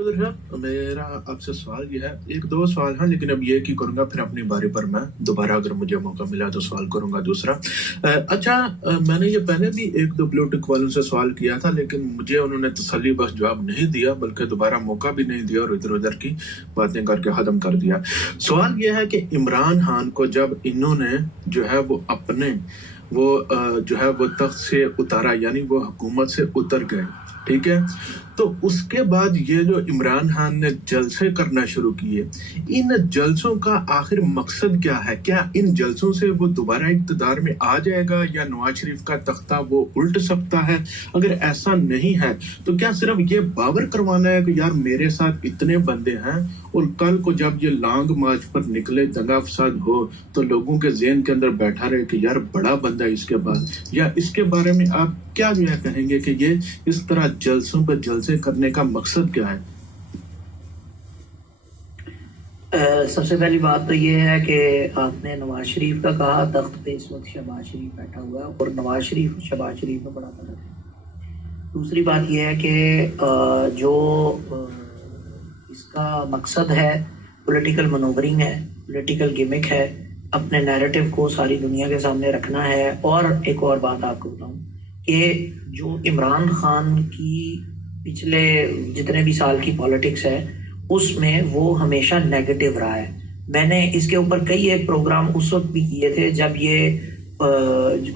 चौधरी साहब, मेरा आपसे सवाल ये है, एक दो सवाल हैं लेकिन अब ये की करूंगा, फिर अपनी बारी पर मैं दोबारा अगर मुझे मौका मिला तो सवाल करूंगा दूसरा। मैंने ये पहले भी एक दो ब्लू टिक वालों से सवाल किया था लेकिन मुझे उन्होंने तसल्ली बख्श जवाब नहीं दिया, बल्कि दोबारा मौका भी नहीं दिया और इधर उधर की बातें करके खत्म कर दिया। सवाल यह है कि इमरान खान को जब इन्होंने जो है वो अपने जो है वो तख्त से उतारा, यानी वो हुकूमत से उतर गए, ठीक है, तो उसके बाद ये जो इमरान खान ने जलसे करना शुरू किए, इन जलसों का आखिर मकसद क्या है? क्या इन जलसों से वो दोबारा इक़्तिदार में आ जाएगा या नवाज शरीफ का तख्ता वो उल्ट सकता है? अगर ऐसा नहीं है तो क्या सिर्फ ये बावर करवाना है कि यार मेरे साथ इतने बंदे हैं और कल को जब ये लॉन्ग मार्च पर निकले, दंगा फसाद हो, तो लोगों के ज़हन के अंदर बैठा रहे कि यार बड़ा बंदा इसके बाद? या इसके बारे में आप क्या जो है कहेंगे कि ये इस तरह जलसों पर जलसे करने का मकसद क्या है? सबसे पहली बात तो ये है कि आपने नवाज शरीफ का कहा, तख्त पे इस वक्त शहबाज शरीफ बैठा हुआ है और नवाज शरीफ और शहबाज शरीफ में बड़ा फर्क है। दूसरी बात यह है कि जो इसका मकसद है पॉलिटिकल मनोवरिंग है, पॉलिटिकल गिमिक है, अपने नैरेटिव को सारी दुनिया के सामने रखना है। और एक और बात आपको बताऊं कि जो इमरान खान की पिछले जितने भी साल की पॉलिटिक्स है उसमें वो हमेशा नेगेटिव रहा है। मैंने इसके ऊपर कई एक प्रोग्राम उस वक्त भी किए थे जब ये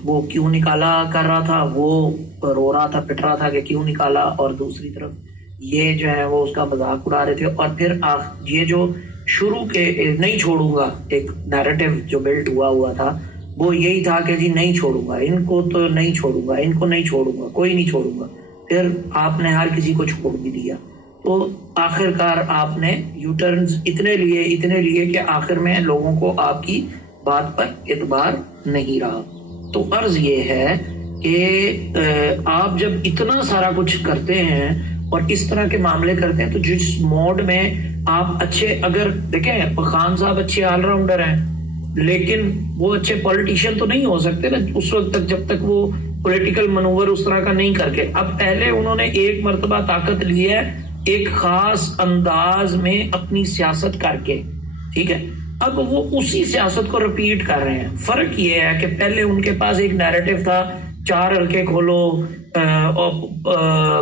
वो क्यों निकाला कर रहा था, वो रो रहा था, पिट रहा था कि क्यों निकाला, और दूसरी तरफ ये जो है वो उसका मजाक उड़ा रहे थे। और फिर ये जो शुरू के नहीं छोड़ूंगा एक नैरेटिव जो बिल्ट हुआ था वो यही था कि जी नहीं छोड़ूंगा इनको, तो नहीं छोड़ूंगा इनको, नहीं छोड़ूंगा, कोई नहीं छोड़ूंगा। फिर आपने हर किसी को छोड़ भी दिया, तो आखिरकार आपने यूटर्न्स इतने लिए कि आखिर में लोगों को आपकी बात पर एतबार नहीं रहा। तो अर्ज ये है कि आप जब इतना सारा कुछ करते हैं और इस तरह के मामले करते हैं तो जिस मोड में आप अच्छे, अगर देखें खान साहब अच्छे ऑलराउंडर हैं लेकिन वो अच्छे पॉलिटिशियन तो नहीं हो सकते ना उस वक्त तक जब तक वो पॉलिटिकल मनोवर उस तरह का नहीं करके। अब पहले उन्होंने एक मर्तबा ताकत ली है एक खास अंदाज में अपनी सियासत करके, ठीक है, अब वो उसी सियासत को रिपीट कर रहे हैं। फर्क ये है कि पहले उनके पास एक नैरेटिव था, 4 हल्के खोलो,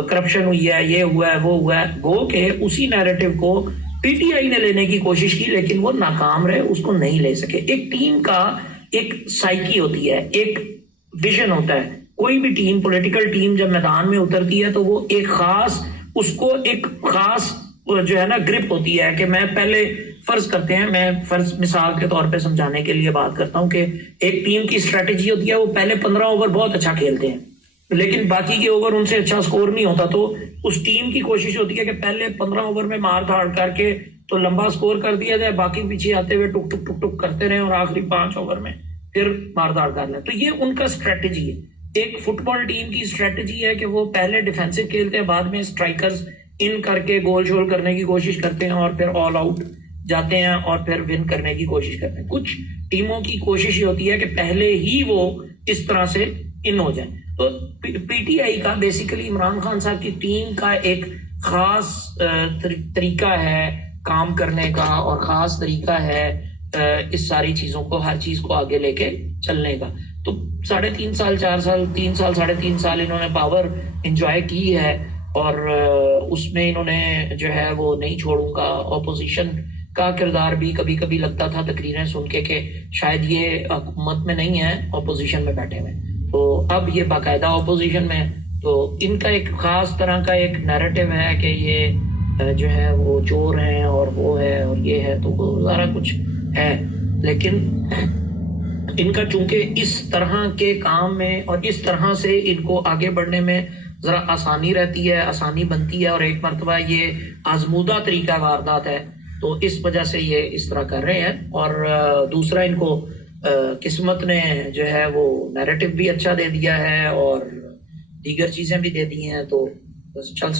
करप्शन हुई है, ये हुआ है, वो हुआ है, गो के उसी नैरेटिव को पीटीआई ने लेने की कोशिश की लेकिन वो नाकाम रहे, उसको नहीं ले सके। एक टीम का एक साइकी होती है, एक विजन होता है। कोई भी टीम, पॉलिटिकल टीम जब मैदान में उतरती है तो वो एक खास, उसको एक खास जो है ना ग्रिप होती है कि मैं पहले फर्ज करते हैं, मैं फर्ज मिसाल के तौर पे समझाने के लिए बात करता हूं कि एक टीम की स्ट्रेटेजी होती है, वो पहले 15 ओवर बहुत अच्छा खेलते हैं लेकिन बाकी के ओवर उनसे अच्छा स्कोर नहीं होता, तो उस टीम की कोशिश होती है कि पहले 15 ओवर में मार धाड़ करके तो लंबा स्कोर कर दिया जाए, बाकी पीछे आते हुए टुक टुक टुक टुक करते रहे और आखिरी 5 ओवर में फिर मार धाड़ कर लें। तो ये उनका स्ट्रेटेजी है। एक फुटबॉल टीम की स्ट्रेटेजी है कि वो पहले डिफेंसिव खेलते हैं, बाद में स्ट्राइकर्स इन करके गोल शोल करने की कोशिश करते हैं और फिर ऑल आउट जाते हैं और फिर विन करने की कोशिश करते हैं। कुछ टीमों की कोशिश ये होती है कि पहले ही वो इस तरह से इन हो जाए। तो पीटीआई का बेसिकली इमरान खान साहब की टीम का एक खास तरीका है काम करने का और खास तरीका है इस सारी चीजों को, हर चीज को आगे लेके चलने का। तो 3.5 साल 4 साल 3 साल 3.5 साल इन्होंने पावर एंजॉय की है और उसमें इन्होंने जो है वो नहीं छोड़ूंगा, ऑपोजिशन का किरदार भी कभी कभी लगता था तकरीरें सुन के कि शायद ये हुकूमत में नहीं है, ऑपोजिशन में बैठे हुए। तो अब ये बाकायदा ऑपोजिशन में, तो इनका एक खास तरह का एक नैरेटिव है कि ये जो है वो चोर हैं और वो है और ये है, तो वो सारा कुछ है। लेकिन इनका चूंकि इस तरह के काम में और इस तरह से इनको आगे बढ़ने में जरा आसानी रहती है, आसानी बनती है, और एक मरतबा ये आजमूदा तरीका वारदात है तो इस वजह से ये इस तरह कर रहे हैं। और दूसरा इनको किस्मत ने जो है वो नैरेटिव भी अच्छा दे दिया है और दीगर चीजें भी दे दी हैं, तो बस चल